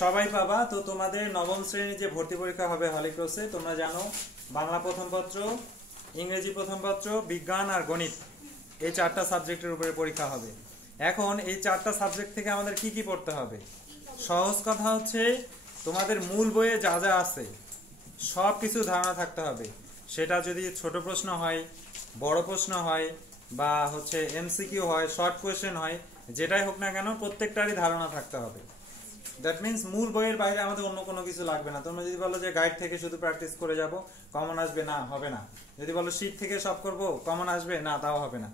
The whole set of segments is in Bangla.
সবাই পাবা। তো তোমাদের নবম শ্রেণীর যে ভর্তি পরীক্ষা হবে হলিক্রসে, তোমরা জানো বাংলা প্রথম পত্র, ইংরেজি প্রথম পত্র, বিজ্ঞান আর গণিত, এই 4টা সাবজেক্টের উপরে পরীক্ষা হবে। এখন এই 4টা সাবজেক্ট থেকে আমাদের কি কি পড়তে হবে? সহজ কথা হচ্ছে তোমাদের মূল বইয়ে যা যা আছে সব কিছু ধারণা থাকতে হবে। সেটা যদি ছোট প্রশ্ন হয়, বড় প্রশ্ন হয়, বা হচ্ছে এমসিকিউ হয়, শর্ট কোয়েশ্চেন হয়, যেটাই হোক না কেন প্রত্যেকটারই ধারণা থাকতে হবে। দ্যাট মিনস মূল বইয়ের বাইরে আমাদের অন্য কোনো কিছু লাগবে না। তোমরা যদি বলো যে গাইড থেকে শুধু প্র্যাকটিস করে যাব, কমন আসবে, না, হবে না। যদি বলো শীট থেকে সব করব, কমন আসবে, না, তাও হবে না।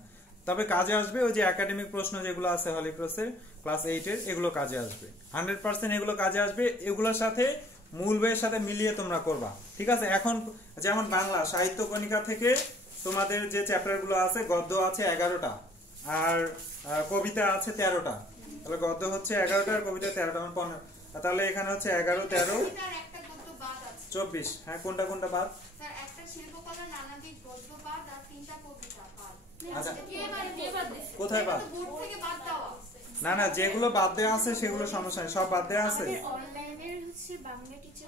তবে কাজে আসবে ওই যে একাডেমিক প্রশ্ন যেগুলো আছে হলিক্রসের ক্লাস 8-এর, এগুলো কাজে আসবে 100%। এগুলো কাজে আসবে, এগুলোর সাথে মূল বইয়ের সাথে মিলিয়ে তোমরা করবা, ঠিক আছে? এখন যেমন বাংলা সাহিত্য কণিকা থেকে তোমাদের যে চ্যাপ্টারগুলো আছে, গদ্য আছে 11টা আর কবিতা আছে 13টা। তাহলে গদ্য হচ্ছে 11টা আর কবিতা 13টা, মানে 15। তাহলে এখানে হচ্ছে 11, 13, 24। হ্যাঁ, কোনটা কোনটা বাদ? স্যার একটা শিল্পকলা নানাবিধ গদ্য বাদ আর 3টা কবিতা বাদ। আচ্ছা, কোথায় বাদ? বোর্ড থেকে বাদ দেওয়া। না না, যেগুলো বাদ দেওয়া আছে সেগুলো সমস্যা নেই, সব বাদ দেওয়া আছে। অনলাইনের হচ্ছে বাংলা টিচার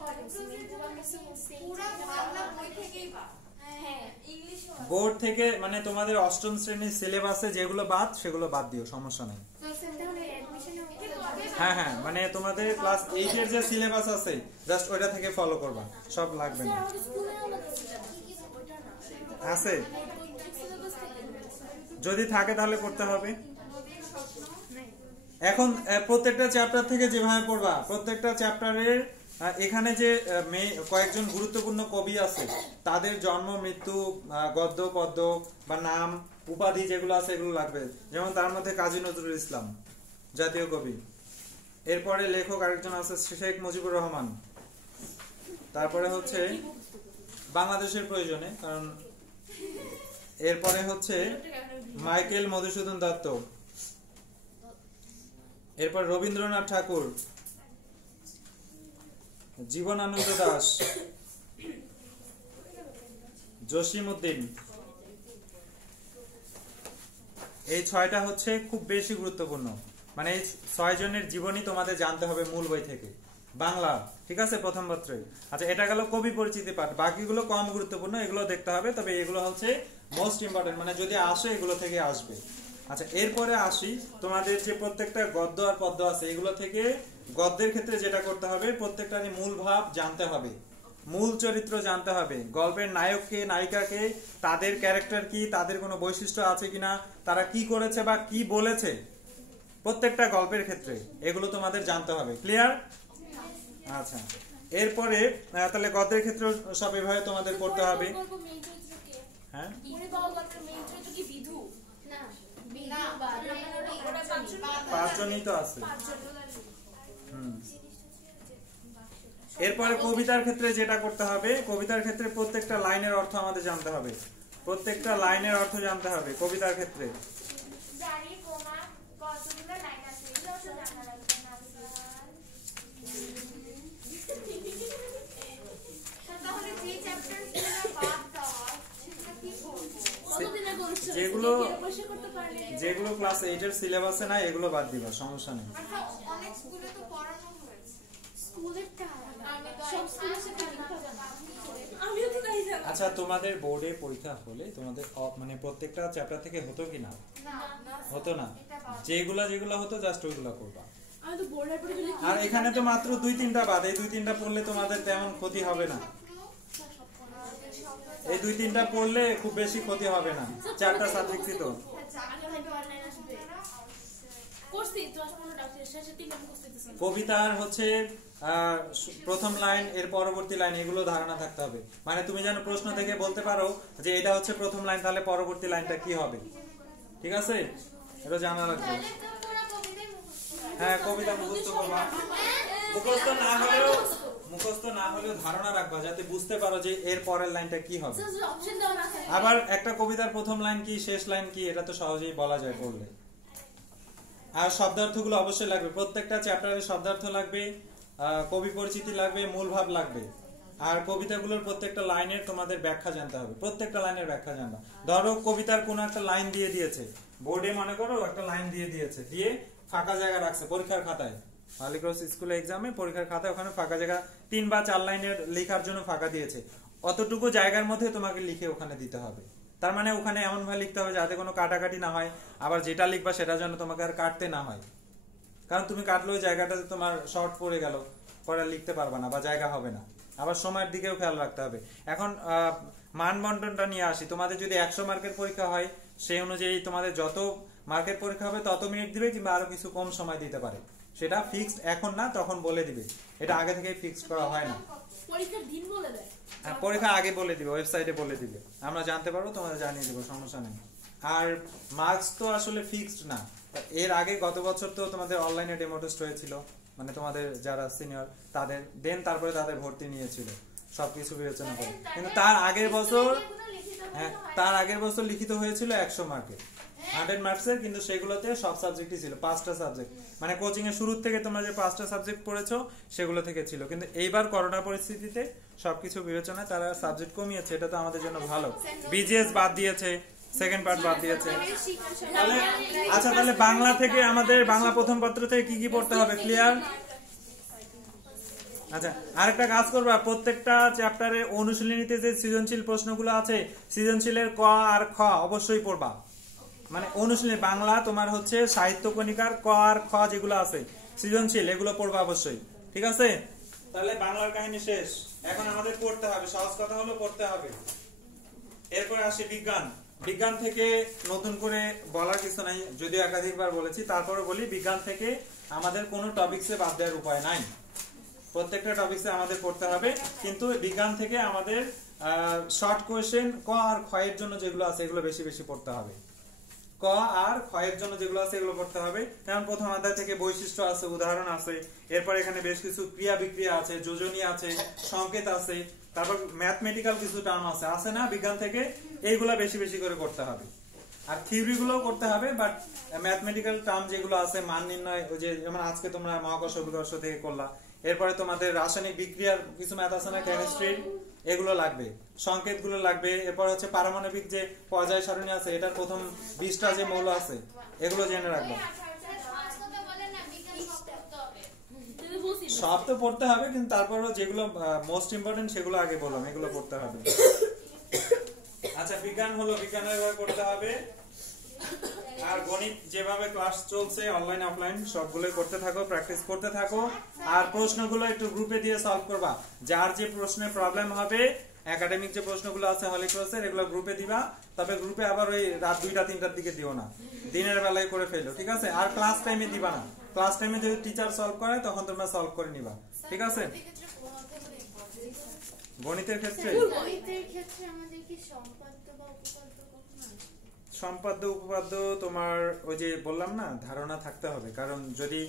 পুরো বাংলা বই থেকেই বাদ। হ্যাঁ, ইংলিশ বোর্ড থেকে, মানে তোমাদের অষ্টম শ্রেণীর সিলেবাসে যেগুলো বাদ সেগুলো বাদ দিও, সমস্যা নেই। হ্যাঁ হ্যাঁ, মানে তোমাদের ক্লাস 8-এর যে সিলেবাস আছে জাস্ট ওইটা থেকে ফলো করবা, সব লাগবে না। আছে, যদি থাকে তাহলে করতে হবে। এখন প্রত্যেকটা চ্যাপ্টার থেকে যেভাবে পড়বা, প্রত্যেকটা চ্যাপ্টারের এখানে যে কয়েকজন গুরুত্বপূর্ণ কবি আছে তাদের জন্ম, মৃত্যু, গদ্য, পদ্য বা নাম, উপাধি যেগুলো আছে এগুলো লাগবে। যেমন তার মধ্যে কাজী নজরুল ইসলাম জাতীয় কবি, এরপরে লেখক আরেকজন আছে শেখ মুজিবুর রহমান, তারপরে হচ্ছে বাংলাদেশের প্রয়োজনে, কারণ এরপরে হচ্ছে মাইকেল মধুসূদন দত্ত, এরপর রবীন্দ্রনাথ ঠাকুর, জীবনানন্দ দাশ, জসিম উদ্দিন। এই 6টা হচ্ছে খুব বেশি গুরুত্বপূর্ণ, মানে এই 6 জনের জীবনী তোমাদের জানতে হবে মূল বই থেকে, বাংলা, ঠিক আছে, প্রথম পত্রে। আচ্ছা, এটা গেল কবি পরিচিতি পাঠ, বাকিগুলো কম গুরুত্বপূর্ণ, এগুলো দেখতে হবে, তবে এগুলো হচ্ছে মোস্ট ইম্পর্টেন্ট, মানে যদি আসে এগুলো থেকে আসবে। আচ্ছা, এরপরে আসি তোমাদের যে প্রত্যেকটা গদ্য আর পদ্য আছে, এগুলো থেকে গদ্যের ক্ষেত্রে যেটা করতে হবে, প্রত্যেকটারই মূল ভাব জানতে হবে, মূল চরিত্র জানতে হবে, গল্পের নায়ককে, নায়িকাকে, তাদের ক্যারেক্টার কি, তাদের কোনো বৈশিষ্ট্য আছে কিনা, তারা কি করেছে বা কি বলেছে প্রত্যেকটা গল্পের ক্ষেত্রে, এগুলো তোমাদের জানতে হবে। ক্লিয়ার? আচ্ছা, এরপরে তাহলে গদ্যের ক্ষেত্রে সব এভাবে তোমাদের পড়তে হবে। হ্যাঁ, পাঁচজনই তো আছে। এরপরে কবিতার ক্ষেত্রে যেটা করতে হবে, কবিতার ক্ষেত্রে প্রত্যেকটা লাইনের অর্থ আমাদের জানতে হবে, প্রত্যেকটা লাইনের অর্থ জানতে হবে কবিতার ক্ষেত্রে। যেগুলো ক্লাস 8-এর সিলেবাসে নাই এগুলো বাদ দিবা, সমস্যা নেই। আচ্ছা, তোমাদের বোর্ডে পরীক্ষা হলে তোমাদের মানে প্রত্যেকটা চ্যাপ্টার থেকে হতো কি না? হতো না, যেগুলা যেগুলা হতো জাস্ট ওইগুলা করবা। আর এখানে তো মাত্র 2-3টা বাদ, এই 2-3টা পড়লে তোমাদের তেমন ক্ষতি হবে না, এই 2-3টা পড়লে খুব বেশি ক্ষতি হবে না, 4টা সাবজেক্টই তো। কবিতার হচ্ছে প্রথম লাইন, এর পরবর্তী লাইন, এগুলো ধারণা থাকতে হবে, মানে তুমি যেন প্রশ্ন থেকে বলতে পারো যে এটা হচ্ছে প্রথম লাইন, তাহলে পরবর্তী লাইনটা কি হবে, ঠিক আছে? এটা জানা লাগবে। হ্যাঁ, কবিতা মুখস্থ করবা, মুখস্থ না হলেও ধারণা রাখবা, যাতে বুঝতে পারো যে এর পরের লাইনটা কি হবে। আবার একটা কবিতার প্রথম লাইন কি, শেষ লাইন কি, এটা তো সহজেই বলা যায় পড়লে। আর শব্দার্থগুলো অবশ্যই লাগবে, প্রত্যেকটা চ্যাপ্টারে শব্দার্থ লাগবে, কবি পরিচিতি লাগবে, মূল ভাব লাগবে। আর কবিতাগুলোর প্রত্যেকটা লাইনের তোমাদের ব্যাখ্যা জানতে হবে, প্রত্যেকটা লাইনের ব্যাখ্যা জানবা। ধরো কবিতার কোন একটা লাইন দিয়ে দিয়েছে বোর্ডে, মনে করো একটা লাইন দিয়ে দিয়েছে, দিয়ে ফাঁকা জায়গা রাখছে পরীক্ষার খাতায়, হলিক্রস স্কুল এক্সামে পরীক্ষার খাতায় ওখানে ফাঁকা জায়গা 3 বা 4 লাইনের লেখার জন্য ফাঁকা দিয়েছে, অতটুকু জায়গার মধ্যে তোমাকে লিখে ওখানে দিতে হবে। তার মানে ওখানে এমন ভাবে লিখতে হবে যাতে কোনো কাটাকাটি না হয়, আবার যেটা লিখবা সেটা যেন তোমাকে আর কাটতে না হয়, কারণ তুমি কাটলে ওই জায়গাটাতে তোমার শর্ট পড়ে গেল, পরে লিখতে পারবা না বা জায়গা হবে না। আবার সময়ের দিকেও খেয়াল রাখতে হবে। এখন মান বন্টনটা নিয়ে আসি। তোমাদের যদি 100 মার্কের পরীক্ষা হয়, সেই অনুযায়ী তোমাদের যত মার্কের পরীক্ষা হবে তত মিনিট দিবে, কিংবা আরো কিছু কম সময় দিতে পারে। সেটা ফিক্সড এখন না, তখন বলে দিবে, এটা আগে থেকে ফিক্সড করা হয় না। পরীক্ষার দিন বলে দেয়, পরীক্ষা আগে বলে দিবে, ওয়েবসাইটে বলে দিবে, আমরা জানতে পারবো, তোমাদের জানিয়ে দেবো, সমস্যা নেই। আর মার্কস তো আসলে ফিক্সড না। এর আগে গত বছর তো তোমাদের অনলাইনে ডেমো টেস্ট হয়েছিল, মানে তোমাদের যারা সিনিয়র তাদের, দেন তারপরে তাদের ভর্তি নিয়েছিল সবকিছু বিবেচনা করে। কিন্তু তার আগের বছর, হ্যাঁ তার আগের বছর লিখিত হয়েছিল 100 মার্কের, 100 মার্কসের, কিন্তু সেগুলোতে সব সাবজেক্টই ছিল, 5টা সাবজেক্ট, মানে কোচিং এর শুরু থেকে তোমরা যে 5টা সাবজেক্ট পড়েছো সেগুলো থেকে ছিল। কিন্তু এইবার করোনা পরিস্থিতিতে সবকিছু বিবেচনায় তারা সাবজেক্ট কমিয়েছে, এটা তো আমাদের জন্য ভালো। বিজিএস বাদ দিয়েছে, সেকেন্ড পার্ট বাদ দিয়েছে। তাহলে আচ্ছা, তাহলে বাংলা থেকে আমাদের বাংলা প্রথম পত্র থেকে কি কি পড়তে হবে, ক্লিয়ার? আচ্ছা, আরেকটা কাজ করবা, প্রত্যেকটা চ্যাপ্টারে অনুশীলনীতে যে সৃজনশীল প্রশ্নগুলো আছে, সৃজনশীলের ক আর খ অবশ্যই পড়বা। মানে অনুশীলনী বাংলা তোমার হচ্ছে সাহিত্য কণিকার ক আর খ যেগুলো আছে সৃজনশীল, এগুলো পড়বা অবশ্যই, ঠিক আছে? তাহলে বাংলার কাহিনী শেষ। এখন আমাদের পড়তে হবে, সহজ কথা হলো পড়তে হবে। এরপর আসি বিজ্ঞান। বিজ্ঞান থেকে নতুন করে বলার কিছু নাই, যদিও একাধিকবার বলেছি, তারপরে বলি, বিজ্ঞান থেকে আমাদের কোনো টপিকসে বাদ দেওয়ার উপায় নাই, প্রত্যেকটা টপিকসে আমাদের পড়তে হবে। কিন্তু বিজ্ঞান থেকে আমাদের শর্ট কোয়েশ্চেন ক আর খ এর জন্য যেগুলো আছে এগুলো বেশি বেশি পড়তে হবে। ক আর খ এর জন্য যেগুলো আছে এগুলো পড়তে হবে। যেমন প্রথম অধ্যায় থেকে বৈশিষ্ট্য আছে, উদাহরণ আছে, এরপর এখানে বেশ কিছু ক্রিয়া বিক্রিয়া আছে, যোজনী আছে, সংকেত আছে, তারপর ম্যাথমেটিক্যাল কিছু টার্ম আছে না বিজ্ঞান থেকে, এইগুলা বেশি বেশি করে করতে হবে। আর থিওরি গুলো করতে হবে, বাট ম্যাথমেটিক্যাল টার্ম যেগুলো আছে, মান নির্ণয়, ওই যে যেমন আজকে তোমরা মহাকর্ষ অভিকর্ষ থেকে করলা, এরপরে তোমাদের রাসায়নিক বিক্রিয়ার কিছু ম্যাথ আছে না, কেমিস্ট্রি, এগুলো লাগবে, সংকেত গুলো লাগবে। এরপর হচ্ছে পারমাণবিক যে পর্যায় সারণী আছে, এটার প্রথম 20টা যে মৌল আছে এগুলো জেনে রাখবে। সব তো পড়তে হবে, কিন্তু তারপরও যেগুলো মোস্ট ইম্পর্টেন্ট সেগুলো আগে বললাম, এগুলো পড়তে হবে। আচ্ছা, বিজ্ঞান হলো, বিজ্ঞানের ভাবে পড়তে হবে। আর গণিত যেভাবে ক্লাস চলছে অনলাইন অফলাইন সবগুলোই করতে থাকো, প্র্যাকটিস করতে থাকো। আর প্রশ্নগুলো একটু গ্রুপে দিয়ে সলভ করবা, যার যে প্রশ্নে প্রবলেম হবে, একাডেমিক যে প্রশ্নগুলো আছে হলিক্রসের, এগুলো গ্রুপে দিবা। তবে গ্রুপে আবার ওই রাত 2টা 3টার দিকে দিও না, দিনের বেলায় করে ফেলো, ঠিক আছে? আর ক্লাস টাইমে দিবা না, ক্লাস টাইমে যদি টিচার সলভ করে তখন তোমরা সলভ করে নিবা, ঠিক আছে? গণিতের ক্ষেত্রে আমাদের কি সম্পাদ্য বা উপপাদ্য কখনো আসে? সম্পাদ্য উপপাদ্য তোমার ওই যে বললাম না, ধারণা থাকতে হবে, কারণ যদি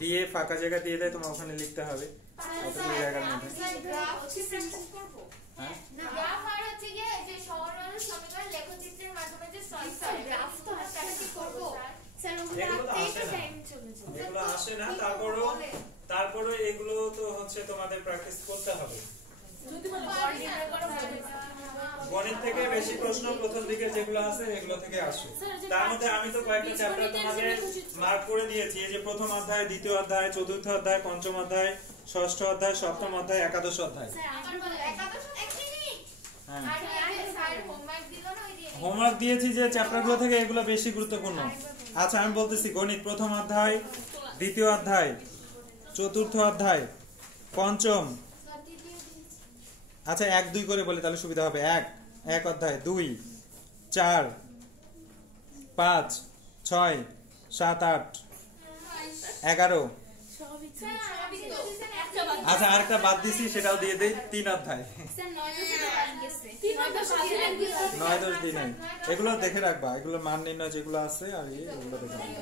দিয়ে ফাঁকা জায়গা দিয়ে দেয় তোমার ওখানে লিখতে হবে অতটুকু জায়গার মধ্যে। এগুলো আসে না, তারপরও এগুলো তো হচ্ছে তোমাদের প্র্যাকটিস করতে হবে। গণিত থেকে বেশি প্রশ্ন প্রথম দিকে যেগুলো আছে এগুলো থেকে আসে। তার মধ্যে আমি তো কয়েকটা চ্যাপ্টার তোমাদের মার্ক করে দিয়েছি, এই যে প্রথম অধ্যায়, দ্বিতীয় অধ্যায়, চতুর্থ অধ্যায়, পঞ্চম অধ্যায়, ষষ্ঠ অধ্যায়, সপ্তম অধ্যায়, একাদশ অধ্যায়। হোমওয়ার্ক দিয়েছি যে চ্যাপ্টারগুলো থেকে এগুলো বেশি গুরুত্বপূর্ণ। আচ্ছা, আমি বলতেছি, গণিত প্রথম অধ্যায়, দ্বিতীয় অধ্যায়, চতুর্থ অধ্যায়, পঞ্চম, আচ্ছা 1 2 করে বলি তাহলে সুবিধা হবে। 1 অধ্যায়, 2 4 5 6 7 8 11। আচ্ছা, আরেকটা বাদ দিছি, সেটাও দিয়ে দেই, 3 অধ্যায়, 9 10 দিন। এগুলো দেখে রাখবা, এগুলো মান নির্ণয় যেগুলো আছে আর এগুলো দেখে রাখবা।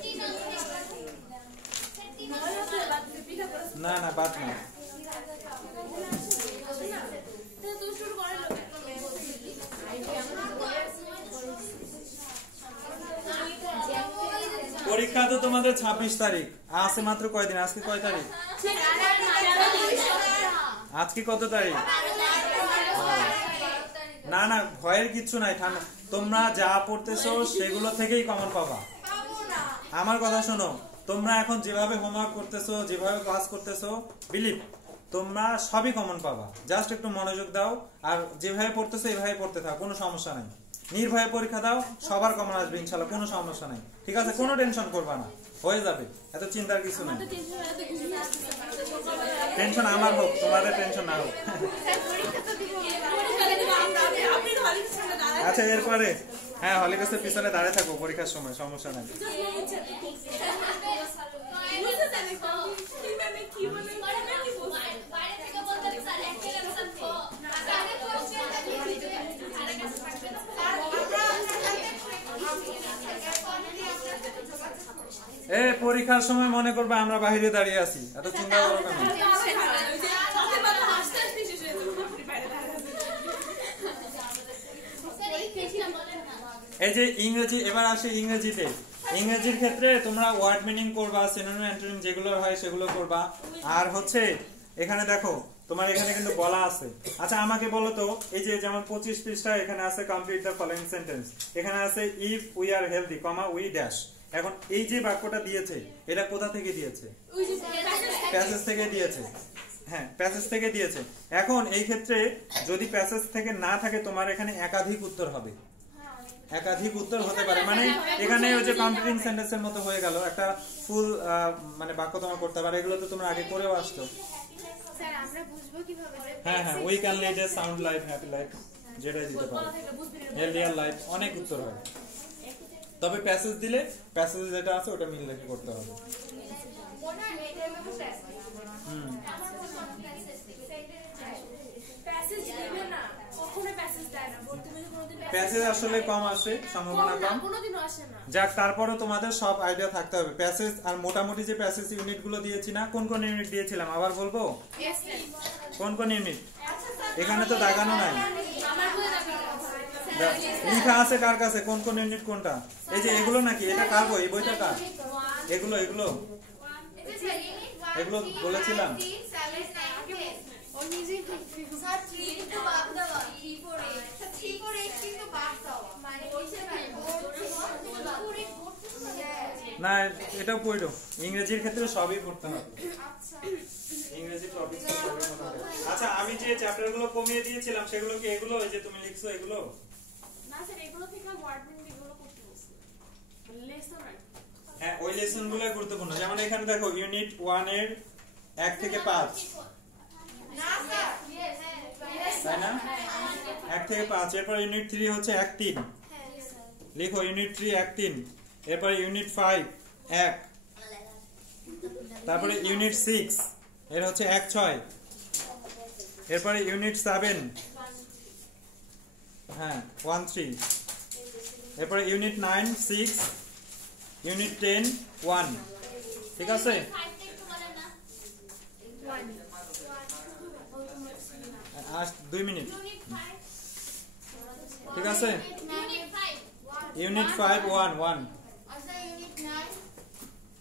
না না, বাদ না। পরীক্ষা তো তোমাদের 26 তারিখ, আছে মাত্র কয়দিন। আজকে কয় তারিখ? আজকে কত তারিখ? না না, ভয়ের কিছু নাই, ঠান্ডা। তোমরা যা পড়তেছো সেগুলো থেকেই কমন পাবা। আমার কথা শোনো, তোমরা এখন যেভাবে হোমওয়ার্ক করতেছো, যেভাবে ক্লাস করতেছো, বিলিভ তোমরা সবই কমন পাবা। জাস্ট একটু মনোযোগ দাও, আর যেভাবে পড়তেছো এইভাবে পড়তে থাকো, কোনো সমস্যা নাই। নির্ভয়ে পরীক্ষা দাও, সবার কমন আসবে ইনশাআল্লাহ, কোনো সমস্যা নাই। ঠিক আছে, কোনো টেনশন করবা না, হয়ে যাবে, এত চিন্তার কিছু নাই। টেনশন আমার হোক, তোমাদের টেনশন না হোক। আচ্ছা, এরপরে হ্যাঁ হলিক্রসের পিছনে দাঁড়িয়ে থাকবো পরীক্ষার সময়, সমস্যা নাই। পরীক্ষার সময় মনে করবে আমরা বাইরে দাঁড়িয়ে আছি, এত চিন্তা করো কেন? এই যে ইংরেজি, এবার আসে ইংরেজিতে। ইংরেজির ক্ষেত্রে তোমরা ওয়ার্ড মিনিং করবা, সিনোনিম অ্যান্টোনিম যেগুলো হয় সেগুলো করবা। আর হচ্ছে এখানে দেখো তোমার এখানে কিন্তু বলা আছে। আচ্ছা আমাকে বলো তো, এই যে যেমন 25 পৃষ্ঠা এখানে আছে কমপ্লিট দ্য ফলোইং সেন্টেন্স, এখানে আছে if we are healthy comma we dash. এখন এই যে বাক্যটা দিয়েছে এটা কোথা থেকে দিয়েছে? প্যাসেজ থেকে দিয়েছে। হ্যাঁ, প্যাসেজ থেকে দিয়েছে। এখন এই ক্ষেত্রে যদি প্যাসেজ থেকে না থাকে, তোমার এখানে একাধিক উত্তর হবে, একাধিক উত্তর হতে পারে। মানে এখানে ওই যে কমপ্লিটিং সেন্টেন্সের মতো হয়ে গেল, একটা ফুল মানে বাক্য তোমার করতে পারে। এগুলো তো তোমরা আগে করেও আসছো। স্যার আমরা বুঝবো কিভাবে? হ্যাঁ হ্যাঁ, we can lead a sound life, happy life, যেটাই দিতে পারো, হেলদিয়ার লাইফ, অনেক উত্তর হয়। তবে প্যাসেজ দিলে প্যাসেজ যেটা আছে ওটা মিল রেখে করতে হবে। প্যাসেজ আসলে কম আসে, সম্ভাবনা কম। যাক, তারপরও তোমাদের সব আইডিয়া থাকতে হবে প্যাসেজ। আর মোটামুটি যে প্যাসেজ ইউনিট গুলো দিয়েছি না, কোন কোন ইউনিট দিয়েছিলাম আবার বলবো? কোন কোন ইউনিট? এখানে তো দাগানো নাই, লেখা আছে কার কাছে কোন কোন ইউনিট কোনটা। এই যে এগুলো নাকি, এটা কার বই? এই বইটা কার? এগুলো এগুলো এগুলো বলেছিলাম। না, এটাও পড়ো। ইংরেজির ক্ষেত্রে সবই পড়তে হবে, ইংরেজি টপিক সবই পড়তে হবে। আচ্ছা, আমি যে চ্যাপ্টার গুলো কমিয়ে দিয়েছিলাম সেগুলো কি এগুলো? এই যে তুমি লিখছো এগুলো? না স্যার, এগুলো থেকে ওয়ার্ড মিনিং এগুলো করতে বলছি, লেসন রাইট। হ্যাঁ, ওই লেসন গুলো গুরুত্বপূর্ণ। যেমন এখানে দেখো ইউনিট 1 এর 1 থেকে 5, না স্যার, তাই না? 1 থেকে 5। এরপর ইউনিট 3 হচ্ছে 1-3, লিখো ইউনিট 3 1-3। এরপর ইউনিট 5 1, তারপরে ইউনিট 6 এর হচ্ছে 1-6। এরপরে ইউনিট 7 হ্যাঁ 1-3। এরপরে ইউনিট 9 6, ইউনিট 10 1। ঠিক আছে, আর 2 মিনিট। ঠিক আছে, ইউনিট 5 1 1,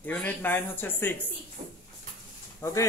ইউনিট 9 হচ্ছে 6। ওকে।